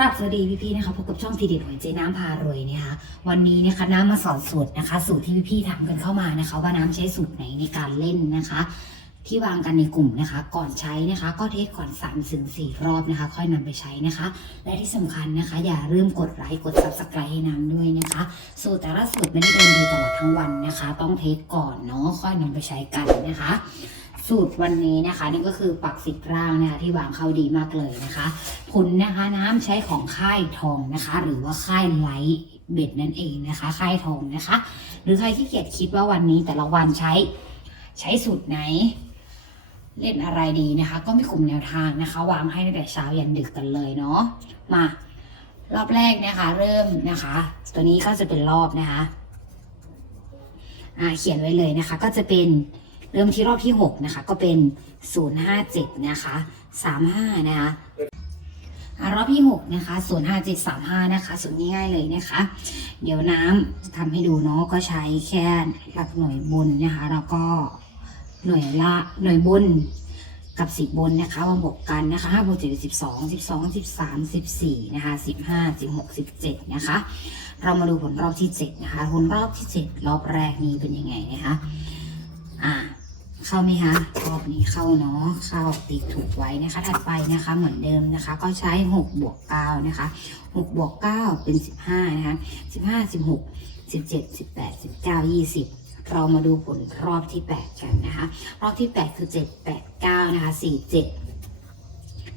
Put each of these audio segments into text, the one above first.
ครับสวัสดีพี่ๆนะคะพบกับช่องทีเด็ดหวยเจ๊น้ำพารวยนะคะวันนี้นะคะน้ำมาสอนสูตรนะคะ สูตรที่พี่ๆถามกันเข้ามานะคะ ว่าน้ำใช้สูตรไหนในการเล่นนะคะ ที่วางกันในกลุ่มนะคะ ก่อนใช้นะคะ ก็เทสก่อน3ามถึงสรอบนะคะ ค่อยนำไปใช้นะคะ และที่สำคัญนะคะ อย่าลืมกดไลค์กด subscribe ให้น้ำด้วยนะคะ สูตรแต่ละสูตรไม่ได้เดินดีตลอดทั้งวันนะคะ ต้องเทสก่อนเนาะค่อยนำไปใช้กันนะคะ สูตรวันนี้นะคะนี่ก็คือปักสิบร่างนะคะที่วางเข้าดีมากเลยนะคะ ผลนะคะน้ำใช้ของค่ายทองนะคะ หรือว่าค่ายไลท์เบ็ดนั่นเองนะคะค่ายทองนะคะ หรือใครที่เกียจคิดว่าวันนี้แต่ละวันใช้ใช้สูตรไหน เล่นอะไรดีนะคะ ก็มีกลุ่มแนวทางนะคะ วางให้ตั้งแต่เช้ายันดึกกันเลยเนาะมารอบแรกนะคะ เริ่มนะคะ ตัวนี้ก็จะเป็นรอบนะคะ อ่าเขียนไว้เลยนะคะ ก็จะเป็น เริ่มที่รอบที่หกนะคะ ก็เป็น 057 นะคะ 35 นะคะอะรอบที่หกนะคะศูนย์ห้าเจ็ดสามห้านะคะสูตรง่ายๆเลยนะคะ เดี๋ยวน้ำจะทำให้ดูเนาะก็ใช้แค่หลักหน่วยบนนะคะ แล้วก็หน่วยละหน่วยบนกับสิบบนนะคะมาบวกกันนะคะห้าบวกเจ็ดสิบสองสิบสองสิบสามสิบสี่นะคะสิบห้าสิบหกสิบเจ็ดนะคะ เรามาดูผลรอบที่เจ็ดนะคะผลรอบที่เจ็ดรอบแรกนี้เป็นยังไงนะคะ เข้าไหมคะรอบนี้เข้าเนาะเข้าติดถูกไว้นะคะ ถัดไปนะคะเหมือนเดิมนะคะ ก็ใช้6บวก9นะคะ6บวก9เป็น 15นะคะ15 16 17 18 19 20เรามาดูผลรอบที่ 8 กันนะคะ รอบที่ 8 คือ 7 8 9 นะคะ 4 7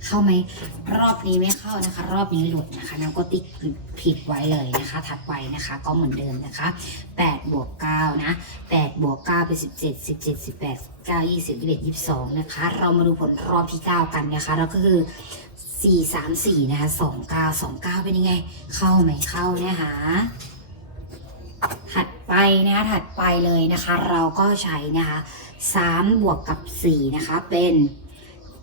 เข้าไหมรอบนี้ไม่เข้านะคะ รอบนี้หลุดนะคะน้ำก็ติ๊กผิดไว้เลยนะคะ ถัดไปนะคะก็เหมือนเดิมนะคะ8บวก9นะ8บวก9เป็น17 17 18 9 20 21 22นะคะ เรามาดูผลรอบที่ 9 กันนะคะแล้วก็คือ 4 3 4นะคะ2 9 2 9 เป็นยังไง เข้าไหมเข้านะคะถัดไปนะคะถัดไปเลยนะคะ เราก็ใช้นะคะ3บวกกับ4นะคะเป็น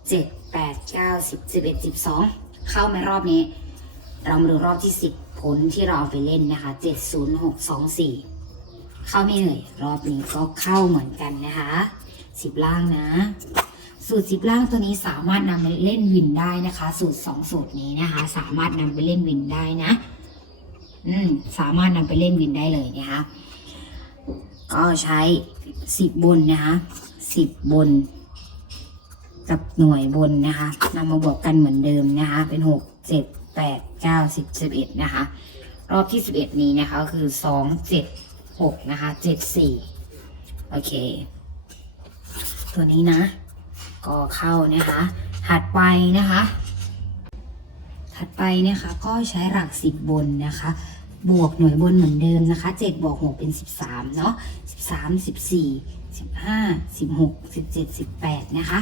7 8 9 10 11 12เอ็ดสิบสองเข้าไหมรอบนี้ เรามาดูรอบที่10ผลที่เราเอาไปเล่นนะคะ7 0 6 2 4เข้าไม่เอ่ยรอบนี้ก็เข้าเหมือนกันนะคะสิบล่างนะ สูตรสิบล่างตัวนี้สามารถนำไปเล่นวินได้นะคะ สูตรสองสูตรนี้นะคะ สามารถนำไปเล่นวินได้นะ อืมสามารถนำไปเล่นวินได้เลยนะคะก็ใช้สิบบนนะคะสิบบน กับหน่วยบนนะคะนำมาบวกกันเหมือนเดิมนะคะ เป็นหกเจ็ดแปดเก้าสิบสิบเอ็ดนะคะ รอบที่สิบเอ็ดนี้นะคะก็คือสองเจ็ดหกนะคะเจ็ดสี่โอเค ตัวนี้นะ ก็เข้านะคะ ถัดไปนะคะ ถัดไปนะคะก็ใช้หลักสิบบนนะคะบวกหน่วยบนเหมือนเดิมนะคะเจ็ดบวกหกเป็นสิบสามเนาะสิบสามสิบสี่สิบห้าสิบหกสิบเจ็ดสิบแปดนะคะ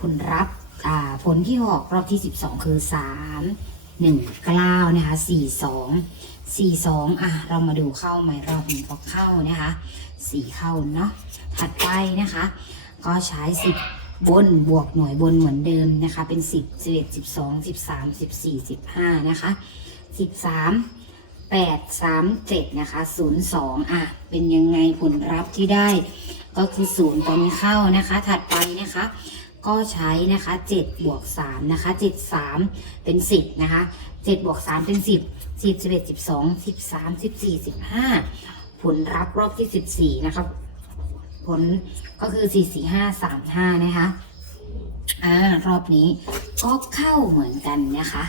ผลลัพธ์อ่าผลที่ออกรอบที่ 12 คือ 3 1 9 นะคะ 4 2 4 2 อะ เรามาดูเข้าไหมรอบนี้ก็เข้านะคะ4เข้าเนาะถัดไปนะคะ ก็ใช้ 10 บนบวกหน่วยบนเหมือนเดิมนะคะ เป็น 10 11 12 13 14 15 นะคะ 13 8 3 7 นะคะ 02 อะ เป็นยังไงผลลัพธ์ที่ได้ ก็คือ 0ตัวนี้เข้านะคะ ถัดไปนะคะ ก็ใช้นะคะ7บวก3นะคะ7 3 เป็น 10นะคะ7บวก3เป็น 10 10 11 12 13 14 15 ผลลัพธ์รอบที่ 14นะครับผลก็คือ 4 4 5 3 5นะคะอ่ารอบนี้ก็เข้าเหมือนกันนะคะ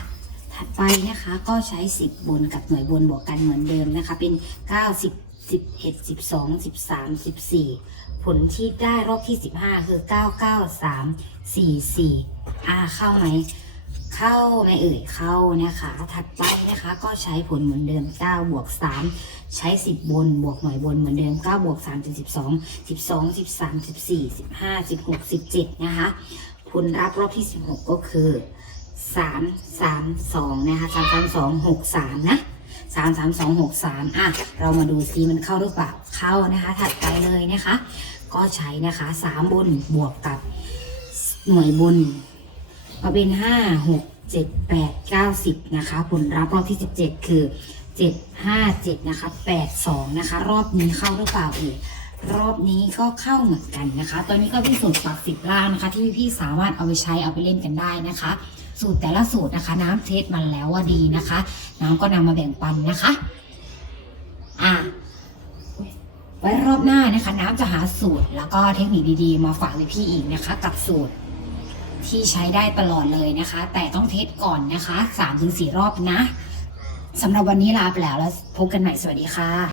ถัดไปนะคะก็ใช้ 10 บนกับหน่วยบนบวกกันเหมือนเดิมนะคะเป็น 9 10 11 12 13 14 ผลที่ได้รอบที่ 15 คือ 9 9 3 4 4 อ่า เข้าไหม เข้าไหมเอ่ย เข้านะคะ ถัดไปนะคะ ก็ใช้ผลเหมือนเดิม 9 บวก 3 ใช้ 10 บน บวกหน่วยบนเหมือนเดิม 9 บวก3เป็น12 12 13 14 15 16 17 นะคะ ผลลัพธ์รอบที่ 16 ก็คือ3 3 2นะคะ3 3 2 6 3นะ3 3 2 6 3อะ เรามาดูซิมันเข้าหรือเปล่าเข้านะคะ ถัดไปเลยนะคะ ก็ใช้นะคะ3บนบวกกับหน่วยบน ก็เป็น5 6 7 8 9 10นะคะ ผลลัพธ์รอบที่17คือ7 5 7นะคะ8 2นะคะ รอบนี้เข้าหรือเปล่าเอ่ยรอบนี้ก็เข้าเหมือนกันนะคะตัวนี้ก็เป็นสูตรปักสิบล่างนะคะ ที่พี่สามารถเอาไปใช้เอาไปเล่นกันได้นะคะ สูตรแต่ละสูตรนะคะ น้ำเทสมันแล้วว่าดีนะคะ น้ำก็นำมาแบ่งปันนะคะไว้รอบห น้านะคะน้ำจะหาสูตรแล้วก็เทคนิคดีๆ มาฝากพี่อีกนะคะ กับสูตรที่ใช้ได้ตลอดเลยนะคะ แต่ต้องเทสก่อนนะคะ3-4 รอบนะสำหรับวันนี้ลาไปแล้วแล้วพบกันใหม่สวัสดีค่ะ